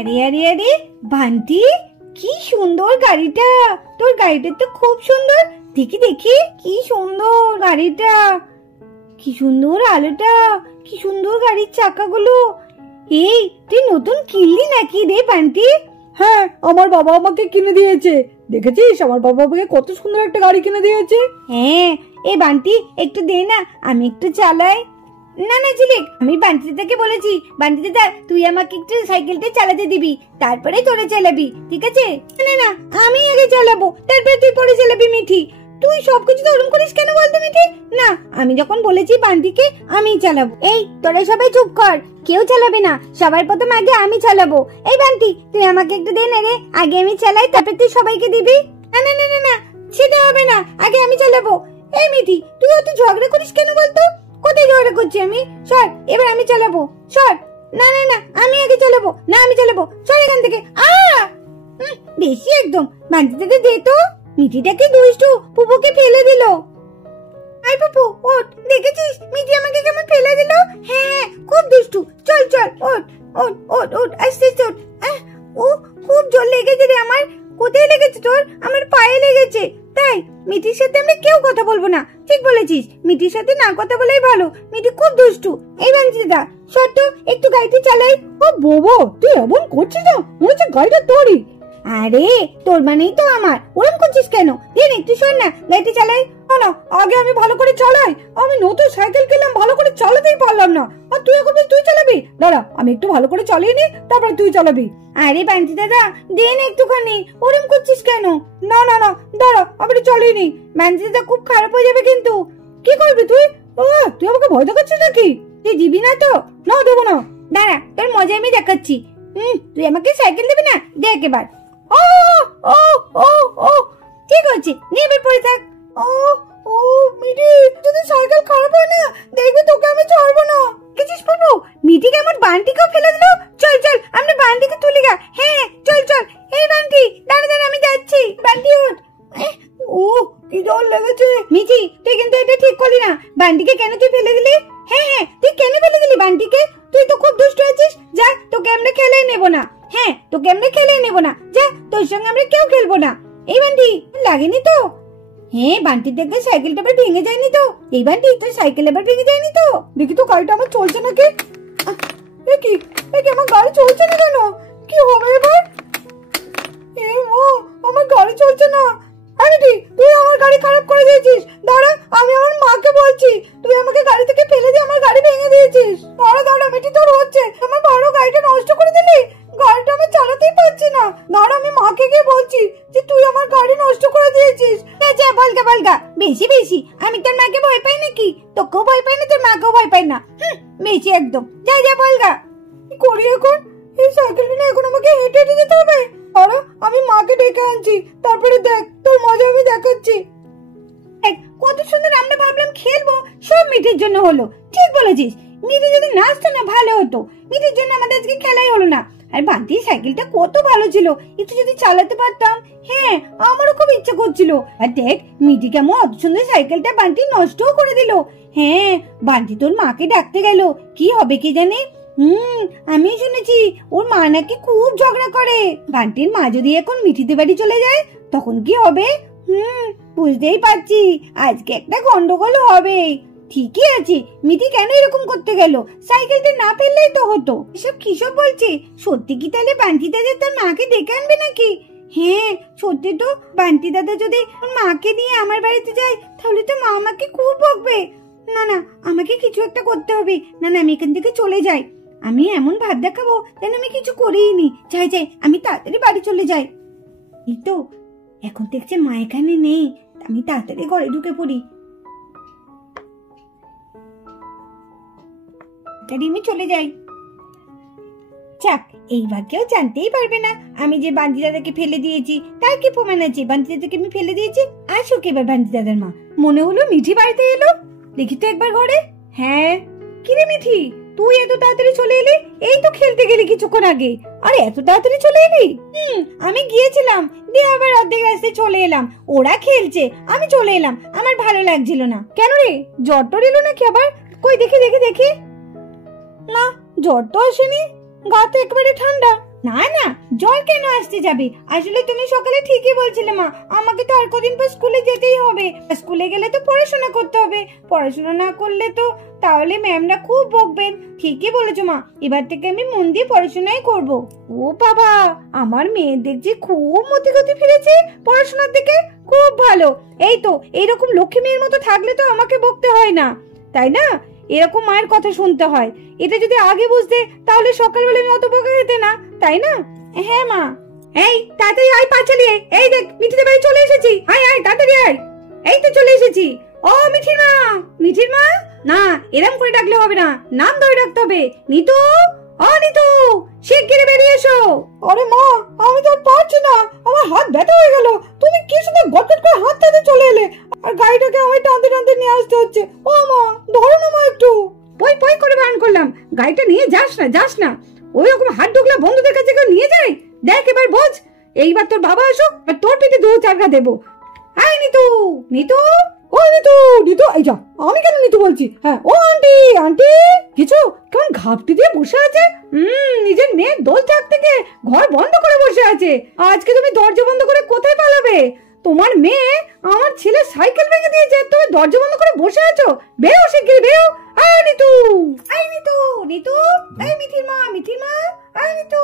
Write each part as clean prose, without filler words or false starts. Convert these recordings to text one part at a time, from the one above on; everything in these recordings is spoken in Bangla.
আরে আরে আরে বান্টি, কি সুন্দর গাড়িটা। তোর গাড়িটা তো খুব সুন্দর। দেখি দেখি, কি সুন্দর গাড়িটা, কি সুন্দর আলোটা, কি সুন্দর গাড়ির চাকাগুলো। এই তুই নতুন কিনলি নাকি রে বান্টি? হ্যাঁ, আমার বাবা আমাকে কিনে দিয়েছে। দেখেছিস আমার বাবা আমাকে কত সুন্দর একটা গাড়ি কিনে দিয়েছে। হ্যাঁ, এই বান্টি একটু দে না, আমি একটু চালাই। না না ঝিলিক, আমি বান্টি দাদাকে বলেছি, বান্টি দাদা তুই আমাকে একটু সাইকেলটা চালাতে দিবি, তারপরে তোরে চালাবি, ঠিক আছে? না না, আমি আগে চালাবো, তারপরে তুই পরে চালাবি। মিঠি, তুই সবকিছু তো ওরকম করিস কেন বলতো মিঠি? না, আমি যখন বলেছি বান্টিকে আমি চালাবো। এই তোরা সবাই চুপ কর, কেউ চালাবে না, সবার প্রথম আগে আমি চালাবো। এই বান্টি, তুই আমাকে একটু দে না রে, আগে আমি চালাই, তারপরে তুই সবাইকে দিবি। না না না না, সেটা হবে না, আগে আমি চালাবো। এই মিঠি, তুই অত ঝগড়া করিস কেন বলতো? কোথায় ঝগড়া করছি আমি? সর, এবার আমি চালাবো, সর। না না না, আমি আগে চালাবো, না আমি চালাবো, সর এখান থেকে। বেশি একদম। বান্টি দাদা দে তো। মিঠিটাকে দুষ্টু, পুপুকে ফেলে দিল। আই পুপু ওঠ, দেখেছিস মিঠি আমাকে কেমন ফেলে দিল? হ্যাঁ, খুব দুষ্টু। চল চল, ওঠ ওঠ ওঠ ওঠ, আস্তে আস্তে ওঠ। ও, খুব জোর লেগেছে রে আমার। কোথায় লেগেছে তোর? আমার পায়ে লেগেছে। তাই মিঠির সাথে আমরা কেউ কথা বলবো না। ঠিক বলেছিস, মিঠির সাথে না কথা বলাই ভালো, মিঠি খুব দুষ্টু। এই বান্টি দাদা সর তো, একটু গাড়িতে চালাই। ও বাবা, তুই এমন করছিস না, মনে হচ্ছে গাড়িটা তোরই। আরে তোর মানেই তো আমার, ওরম করছিস কেন? দিন একটু শোন না, গাড়িতে চালাই। না, আগে আমি ভালো করে চালাই। আমি নতুন সাইকেল কিনলাম, ভালো করে চালাতেই পারলাম না, আর তুই এখন তুই চালাবি? দাঁড়া, আমি একটু ভালো করে চালিয়ে নি, তারপরে তুই চালাবি। আরে বান্টি দাদা দেন একটুখানি, ওরম করছিস কেন? না না না, দাঁড়া, আমি একটু চালিয়ে নি। বান্টি দাদা খুব খারাপ হয়ে যাবে কিন্তু। কি করবি তুই? তুই আমাকে ভয় দেখাচ্ছিস নাকি? তুই দিবি না তো? না, দেবো না। দাঁড়া, তোর মজা আমি দেখাচ্ছি। তুই আমাকে সাইকেল দিবি না? দেখ এবার। ও ও ও ও, ঠিক আছে, নে এবার পরে থাক। ও ও মিঠি, যদি সাইকেল খারাপ হয় না, দেখবি তোকে আমি ছাড়বো না। দেখেছিস বাবু, মিঠি কেমন বান্টিকেও ফেলে দিল। চল চল, আমরা বান্টিকে তুলি গা। হ্যাঁ চল চল। এই বান্টি দাঁড়া দাঁড়া, আমি যাচ্ছি। বান্টি ওঠ। ও, কি জল লেগেছে। মিঠি, তুই কিন্তু এটা ঠিক করলি না। বান্টিকে কেন তুই ফেলে দিলি? হ্যাঁ হ্যাঁ, তুই কেন ফেলে দিলি বান্টিকে? তুই তো খুব দুষ্ট আছিস। যা, তোকে আমরা খেলে নেবো না। হ্যাঁ, তোকে আমরা খেলে নেবো না। যা, তোর সঙ্গে আমরা কেউ খেলবো না। এই বান্টি, লাগেনি তো? হ্যাঁ, বান্টির দেখবে সাইকেলটা আবার ভেঙে যায়নি তো? এই বান্টি, তোর সাইকেল আবার ভেঙে যায়নি তো? দেখি তো গাড়িটা আমার চলছে নাকি। কি আমার গাড়ি চলছে না কেন? কি হবে এবার? আমার গাড়ি চলছে না। আরে তুই আমার গাড়ি খারাপ করে দিয়েছিস। দাঁড়া, আমি আমার মাকে বলছি। তুই আমাকে গাড়ি থেকে ফেলে দিয়ে আমার গাড়ি ভেঙে দিয়েছিস। দাঁড়া দাঁড়া, মিঠি তোর হচ্ছে। আমার বড় গাড়িটা নষ্ট করে দিলি। গাড়িটা আমি চালাতেই পারছি না। দাঁড়া, আমি মাকে গিয়ে বলছি যে তুই আমার গাড়ি নষ্ট করে দিয়েছিস। যা বলগা বলগা, বেশি বেশি। আমি তোর মাকে ভয় পাই নাকি? তোকেও ভয় পাই না, তোর মাকেও ভয় পাই না। বেশি একদম। যা যা বলগা। কি করি এখন? এই সাইকেলটা নিয়ে এখন আমাকে হেঁটে হেঁটে যেতে হবে। আরে আমি মাকে ডেকে আনছি, তারপরে দেখ তোর মজা আমি দেখাচ্ছি। কত সুন্দর আমরা ভাবলাম খেলবো, সব মিঠির জন্য হলো। ঠিক বলেছিস, মিঠি যদি নাচতো না ভালো হতো। মিঠির জন্য আমাদের আজকে খেলাই হলো না। আর বান্টির সাইকেলটা কত ভালো ছিল, একটু যদি চালাতে পারতাম। হ্যাঁ, আমারও খুব ইচ্ছা করছিল। আর দেখ মিঠি কেমন অত সুন্দর সাইকেলটা বান্টি নষ্টও করে দিল। হ্যাঁ, বান্টি তোর মাকে ডাকতে গেল, কি হবে কি জানি। আমি শুনেছি ওর মা নাকি খুব ঝগড়া করে। বান্টির মা যদি এখন মিঠিতে বাড়ি চলে যায়, তখন কি হবে? বুঝতেই পারছি আজকে একটা গন্ডগোল হবে। ঠিকই আছে, মিঠি কেন এরকম করতে গেল? সাইকেলটা না ফেললেই তো হতো। এসব কিসব বলছে? সত্যি কি তাহলে বান্টি দাদা তার মাকে ডেকে আনবে নাকি? হ্যাঁ সত্যি তো, বান্টি দাদা যদি মাকে নিয়ে আমার বাড়িতে যায়, তাহলে তো মা আমাকে খুব বকবে। না না, আমাকে কিছু একটা করতে হবে। না না, আমি এখান থেকে চলে যাই। আমি এমন ভাব দেখাবো যেন আমি কিছু করিই নি। যাই যাই, আমি তাড়াতাড়ি বাড়ি চলে যাই। এই তো, এখন দেখছে মা এখানে নেই, আমি তাড়াতাড়ি ঘরে ঢুকে পড়ি। আমি চলে যাই। যাক, এইবার কেউ জানতেই পারবে না আমি যে বান্টি দাদাকে ফেলে দিয়েছি। তার কি প্রমাণ আছে বান্টি দাদাকে আমি ফেলে দিয়েছি? আসুক এবার বান্টি দাদার মা। মনে হলো মিঠি বাড়িতে এলো, দেখি তো একবার ঘরে। হ্যাঁ, কিরে মিঠি, তুই এত তাড়াতাড়ি চলে এলি? এই তো খেলতে গেলি কিছুক্ষণ আগে, আরে এত তাড়াতাড়ি চলে এলি? আমি গিয়েছিলাম, দিয়ে আবার অর্ধেক রাস্তায় চলে এলাম। ওরা খেলছে, আমি চলে এলাম, আমার ভালো লাগছিল না। কেন রে, জ্বর টর এলো নাকি আবার? কই দেখি দেখি দেখি। না, জ্বর তো আসেনি, গা তো একেবারে ঠান্ডা। না না, জল কেন আসতে যাবে? আসলে তুমি সকালে ঠিকই বলছিলে মা, আমাকে তো আর কদিন পর স্কুলে যেতেই হবে। স্কুলে গেলে তো পড়াশোনা করতে হবে, পড়াশোনা না করলে তো তাহলে ম্যামরা খুব বকবেন। ঠিকই বলেছো মা, এবার থেকে আমি মন দিয়ে পড়াশোনাই করব। ও বাবা, আমার মেয়ে দেখছি খুব মতিগতি ফিরেছে পড়াশোনার দিকে, খুব ভালো। এই তো এইরকম লক্ষ্মী মেয়ের মতো থাকলে তো আমাকে বকতে হয় না, তাই না? এরকম মায়ের কথা শুনতে হয়। এটা যদি আগে বুঝতে তাহলে সকালবেলা আমি অত বকা খেতে না, তাই না? হ্যাঁ মা। এই তাড়াতাড়ি আয়, পা চালিয়ে। এই দেখ মিঠিদের বাড়ি চলে এসেছি, আয় আয় তাড়াতাড়ি আয়। এই তো চলে এসেছি। ও মিঠির মা, মিঠির মা। না, এরম করে ডাকলে হবে না, নাম ধরে ডাকতে হবে। নিতু, ও নিতু, শিগগিরই বেরিয়ে এসো। আরে মা, আমি তো আর পারছি না, আমার হাত ব্যথা হয়ে গেল। তুমি কি সুন্দর গটগট করে হাত টানতে চলে এলে, আর গাড়িটাকে আমি টানতে টানতে নিয়ে আসতে হচ্ছে। ও মা, ধরো না মা একটু। পই পই করে বারণ করলাম, গাড়িটা নিয়ে যাস না, যাস না। ওই রকম হাত ঢুকলে বন্ধুদের কাছে কেউ নিয়ে যায়? দেখ এবার বোঝ, এইবার তোর বাবা আসুক আর তোর পেটে 2-4 দেবো। আই নিতু, নিতু, ও নিতু, নিতু, এই যা, আমি কেন নিতু বলছি? হ্যাঁ, ও আন্টি, আন্টি। কিছু কেমন ঘাপটি দিয়ে বসে আছে। নিজের মেয়ের দোষ ঢাক থেকে ঘর বন্ধ করে বসে আছে। আজকে তুমি দরজা বন্ধ করে কোথায় পালাবে? তোমার মেয়ে আমার ছেলে সাইকেল ভেঙে দিয়েছে, তুমি দরজা বন্ধ করে বসে আছো। বেরো শিগগিরই বেরো। আই নিতু, আই নিতু, নিতু, এই মিঠির মা, মিঠির মা, আই নিতু।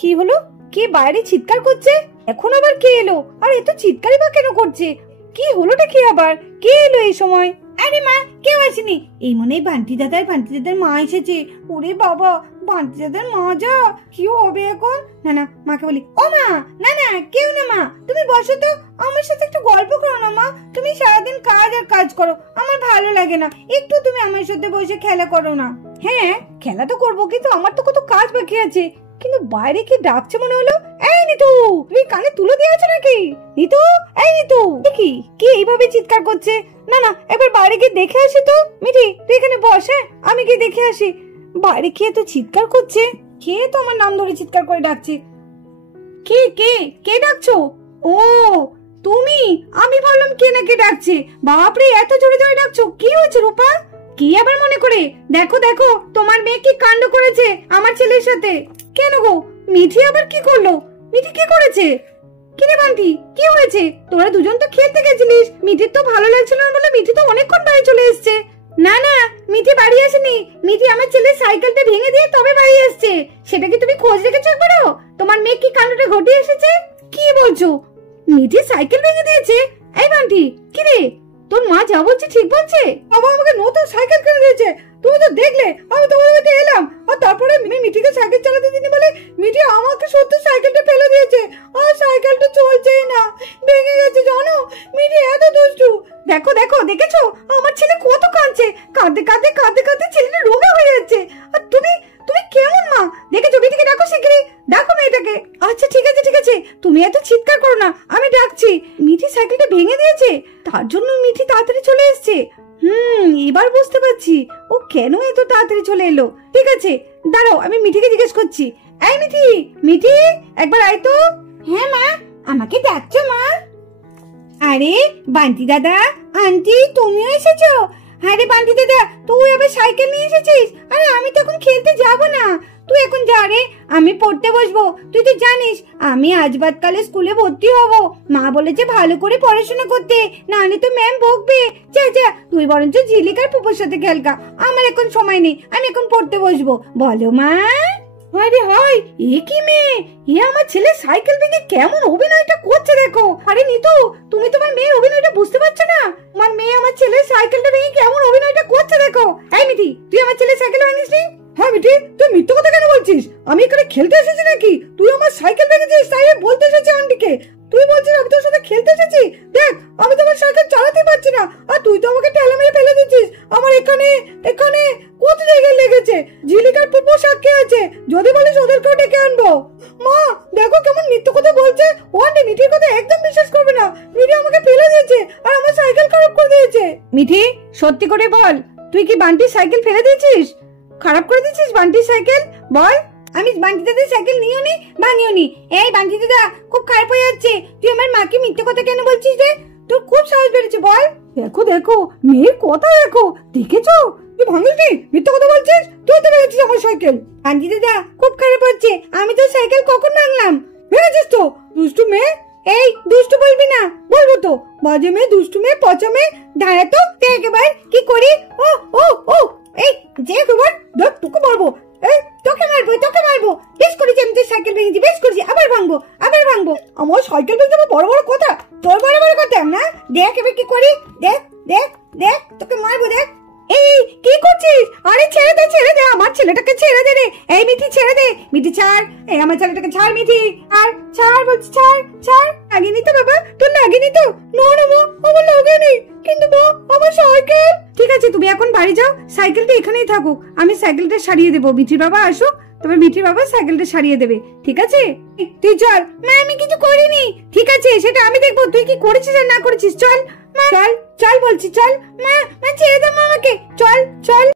কি হলো? কে বাইরে চিৎকার করছে? এখন আবার কে এলো? আর এত চিৎকারই বা কেন করছে? কি হলোটা কি আবার? কে এলো এই সময়? আরে মা, কেউ আসেনি। এই মনে হয় বান্টি দাদার মা এসেছে। ওরে বাবা, বান্টি দাদার মা যা, কি হবে এখন? না না, মাকে বলি, ও মা, না না কেউ না মা, তুমি বসো তো, আমার সাথে একটু গল্প করো না মা। তুমি সারাদিন কাজ আর কাজ করো, আমার ভালো লাগে না। একটু তুমি আমার সাথে বসে খেলা করো না। হ্যাঁ, খেলা তো করবো, কিন্তু আমার তো কত কাজ বাকি আছে। কিন্তু বাইরে কি ডাকছে মনে হলো। এই নিতু, তুমি কানে তুলে দিয়েছো নাকি? নিতু, এই নিতু, কি কি এইভাবে চিৎকার করছে? না না, একবার বাইরে গিয়ে দেখে আসি তো। মিঠি, তুই এখানে বস, হ্যাঁ, আমি গিয়ে দেখে আসি। বাইরে কে তো চিৎকার করছে? কে তো আমার নাম ধরে চিৎকার করে ডাকছে? কে কে কে ডাকছো? ও তুমি? আমি ভাবলাম কে না কে ডাকছে। বাপরে, এত জোরে জোরে ডাকছো, কি হয়েছে রূপা? কি আবার মনে করে? দেখো দেখো, তোমার মেয়ে কি কাণ্ড করেছে আমার ছেলের সাথে। কেন গো, মিঠি আবার কি করলো? মিঠি কি করেছে? কিরে বান্টি, কি হয়েছে? তোরা দুজন তো খেলতে গেছিলিস, মিঠির তো ভালো লাগছিল না বলে মিঠি তো অনেকক্ষণ বাড়ি চলে এসেছে। না না, মিঠি বাড়ি আসেনি। মিঠি আমার ছেলের সাইকেলটা ভেঙে দিয়ে তবে বাড়ি এসেছে। সেটা কি তুমি খোঁজ রেখেছো একবারও? তোমার মেয়ে কি কাণ্ডটা ঘটিয়ে এসেছে? কি বলছো? মিঠি সাইকেল ভেঙে দিয়েছে? এই বান্টি, কিরে, তোর মা যা বলছে ঠিক বলছে? বাবা আমাকে নতুন সাইকেল কিনে দিয়েছে। তুমি তো দেখলে, আমি তোমার বাড়িতে এলাম, আর তারপরে মিঠিকে সাইকেল চালাতে দিনি বলে মিঠি আমাকে সত্যি সাইকেলটা ফেলে দিয়েছে। আর সাইকেলটা চলছেই না, ভেঙে গেছে জানো। মিঠি এত দুষ্টু। দেখো দেখো, দেখেছো আমার ছেলে কত কাঁদছে। কাঁদতে কাঁদতে কাঁদতে কাঁদতে ছেলেটা রোগা হয়ে যাচ্ছে। আর তুমি তুমি কেমন মা? দেখেছো? মিঠিকে ডাকো শিগগিরই, ডাকো মেয়েটাকে। আচ্ছা ঠিক আছে ঠিক আছে, তুমি এত চিৎকার করো না, আমি ডাকছি। মিঠি সাইকেলটা ভেঙে দিয়েছে, তার জন্য মিঠি তাড়াতাড়ি চলে এসেছে। এবার বুঝতে পারছি ও কেন এত তাড়াতাড়ি চলে এলো। ঠিক আছে, দাঁড়াও, আমি মিঠিকে জিজ্ঞেস করছি। এই মিঠি, মিঠি, একবার আয় তো। হ্যাঁ মা, আমাকে ডাকছো মা? আরে বান্টি দাদা, আন্টি তুমিও এসেছো? আরে বান্টি দাদা, তুই আবার সাইকেল নিয়ে এসেছিস? আরে আমি তো এখন খেলতে যাব না, তুই এখন যা রে, আমি পড়তে বসবো। তুই তো জানিস আমি আজ বাদকালে স্কুলে ভর্তি হব। মা বলেছে ভালো করে পড়াশোনা করতে, নাহলে তো ম্যাম বকবে। যা যা, তুই বরঞ্চ ঝিলিকার পুপোর সাথে খেলকা, আমার এখন সময় নেই, আমি এখন পড়তে বসবো। বলো মা। আরে হয়, এ কি মেয়ে, এ আমার ছেলে সাইকেল ভেঙে কেমন অভিনয়টা করছে দেখো। আরে নিতু, তুমি তোমার মেয়ের অভিনয়টা বুঝতে পারছো না? আমার মেয়ে আমার ছেলের সাইকেলটা ভেঙে কেমন অভিনয়টা করছে দেখো। এই মিঠি, তুই আমার ছেলের সাইকেল ভাঙিসনি? হ্যাঁ মিঠি, তুই মিথ্যে কথা কেন বলছিস? আমি এখানে খেলতে এসেছি নাকি? তুই আমার সাইকেল ভেঙেছিস তাই আমি বলতে এসেছি আন্টিকে। তুই বলছিস আমি তোর সাথে খেলতে এসেছি? দেখ, আমি তোমার সাইকেল চালাতে পারছি না, আর তুই তো আমাকে ঠেলা মেরে ফেলে দিচ্ছিস। আমার এখানে এখানে কত জায়গায় লেগেছে, ঝিলিকার পুপো সাক্ষী আছে, যদি বলিস ওদেরকেও ডেকে আনবো। মা দেখো কেমন মিথ্যে কথা বলছে। ও আন্টি মিঠির কথা একদম বিশ্বাস করবে না। মিঠি আমাকে ফেলে দিয়েছে আর আমার সাইকেল খারাপ করে দিয়েছে। মিঠি, সত্যি করে বল, তুই কি বান্টির সাইকেল ফেলে দিয়েছিস? খারাপ করে দিয়েছিস বান্টির সাইকেল? বল। আমি বান্টি দাদার সাইকেল নিওনি, ভাঙিওনি। এই বান্টি দাদা, খুব খারাপ হয়ে যাচ্ছে। তুই আমার মাকে মিথ্যে কথা কেন বলছিস রে? তোর খুব সাহস বেড়েছে, বল। দেখো দেখো মেয়ের কথা দেখো, দেখেছো? তুই ভাঙলি, মিথ্যা কথা বলছিস, তুই তো ভেঙেছিস আমার সাইকেল। বান্টি দাদা খুব খারাপ হচ্ছে, আমি তো সাইকেল কখন ভাঙলাম? ভেঙেছিস তো, দুষ্টু মেয়ে। এই দুষ্টু বলবি না। বলবো তো, বাজে মেয়ে, দুষ্টু মেয়ে, পচা মেয়ে। দাঁড়া তো একবার কি করি। ও ও ও এই যে খবর, দেখ তোকে মারবো। এই তোকে মারবো। বেশ করেছি আমি তোর সাইকেল ভেঙেছি, বেশ করেছি। আবার ভাঙবো। আমার সাইকেল ভেঙে যাবে, বড় বড় কথা। তোর বড় বড় কথা না, দেখ এবার কি করি। দেখ দেখ দেখ তোকে মারবো, দেখ। এই কি করছিস? আরে ছেড়ে দে, আমার ছেলেটাকে ছেড়ে দে রে। এই মিঠি ছেড়ে দে, মিঠি ছাড়। এই আমার ছেলেটাকে ছাড় মিঠি। আর ছাড় বলছি, ছাড়। লাগেনি তো বাবা, তোর লাগেনি তো? না না মা, আমার লাগেনি। কিন্তু মা, আমার সাইকেল। ঠিক আছে তুমি এখন বাড়ি যাও, সাইকেলটা এখানেই থাকুক। আমি সাইকেলটা সারিয়ে দেবো, মিঠির বাবা আসুক, তবে মিঠির বাবা সাইকেলটা সারিয়ে দেবে, ঠিক আছে? তুই চল। মা আমি কিছু করিনি। ঠিক আছে সেটা আমি দেখবো তুই কি করেছিস আর না করেছিস। চল মা, চল বলছি, চল। মা ছেড়ে দাও আমাকে, চল।